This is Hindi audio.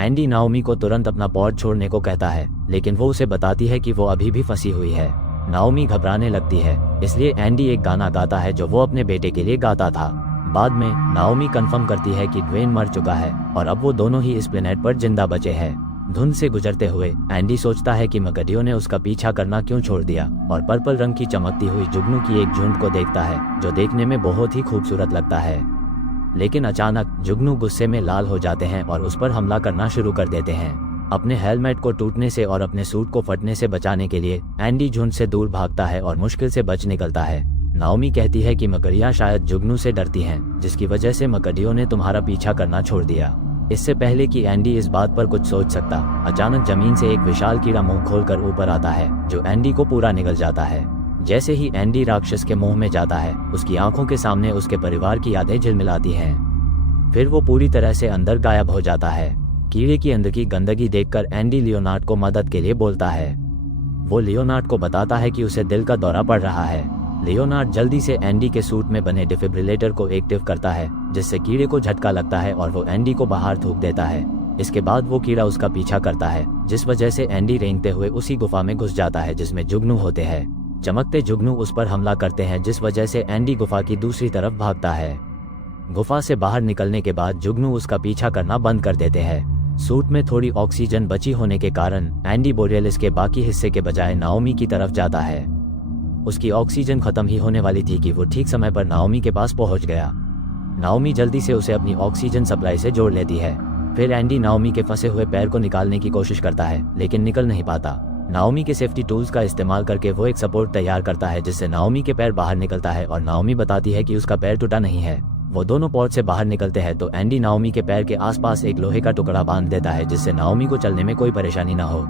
एंडी नाओमी को तुरंत अपना पॉड छोड़ने को कहता है, लेकिन वो उसे बताती है कि वो अभी भी फंसी हुई है। नाओमी घबराने लगती है, इसलिए एंडी एक गाना गाता है जो वो अपने बेटे के लिए गाता था। बाद में नाओमी कंफर्म करती है कि ड्वेन मर चुका है और अब वो दोनों ही इस प्लेनेट पर जिंदा बचे हैं। धुंध से गुजरते हुए एंडी सोचता है कि मकड़ियों ने उसका पीछा करना क्यों छोड़ दिया, और पर्पल रंग की चमकती हुई जुगनू की एक झुंड को देखता है जो देखने में बहुत ही खूबसूरत लगता है। लेकिन अचानक जुगनू गुस्से में लाल हो जाते हैं और उस पर हमला करना शुरू कर देते हैं। अपने हेलमेट को टूटने से और अपने सूट को फटने से बचाने के लिए एंडी झुंड से दूर भागता है और मुश्किल से बच निकलता है। नाओमी कहती है कि मकड़ियां शायद जुगनू से डरती हैं, जिसकी वजह से मकड़ियों ने तुम्हारा पीछा करना छोड़ दिया। इससे पहले कि एंडी इस बात पर कुछ सोच सकता, अचानक जमीन से एक विशाल कीड़ा मुंह खोलकर ऊपर आता है जो एंडी को पूरा निगल जाता है। जैसे ही एंडी राक्षस के मुंह में जाता है, उसकी आंखों के सामने उसके परिवार की यादें झिलमिलाती हैं। फिर वो पूरी तरह से अंदर गायब हो जाता है। कीड़े की अंदर की गंदगी देखकर एंडी लियोनार्ड को मदद के लिए बोलता है। वो लियोनार्ड को बताता है कि उसे दिल का दौरा पड़ रहा है। लियोनार्ड जल्दी से एंडी के सूट में बने डिफिब्रिलेटर को एक्टिव करता है, जिससे कीड़े को झटका लगता है और वो एंडी को बाहर थूक देता है। इसके बाद वो कीड़ा उसका पीछा करता है, जिस वजह से एंडी रेंगते हुए उसी गुफा में घुस जाता है जिसमें जुगनू होते हैं। चमकते जुगनू उस पर हमला करते हैं, जिस वजह से एंडी गुफा की दूसरी तरफ भागता है। गुफा से बाहर निकलने के बाद जुगनू उसका पीछा करना बंद कर देते हैं। सूट में थोड़ी ऑक्सीजन बची होने के कारण एंडी बोरियलिस के बाकी हिस्से के बजाय नाओमी की तरफ जाता है। उसकी ऑक्सीजन खत्म ही होने वाली थी कि वो ठीक समय पर नाओमी के पास पहुंच गया। नाओमी जल्दी से उसे अपनी ऑक्सीजन सप्लाई से जोड़ लेती है। फिर एंडी नाओमी के फंसे हुए पैर को निकालने की कोशिश करता है, लेकिन निकल नहीं पाता। नाओमी के सेफ्टी टूल्स का इस्तेमाल करके वो एक सपोर्ट तैयार करता है, जिससे नाओमी के पैर बाहर निकलता है और नाओमी बताती है कि उसका पैर टूटा नहीं है। वो दोनों पॉड से बाहर निकलते हैं तो एंडी नाओमी के पैर के आसपास एक लोहे का टुकड़ा बांध देता है, जिससे नाओमी को चलने में कोई परेशानी न हो।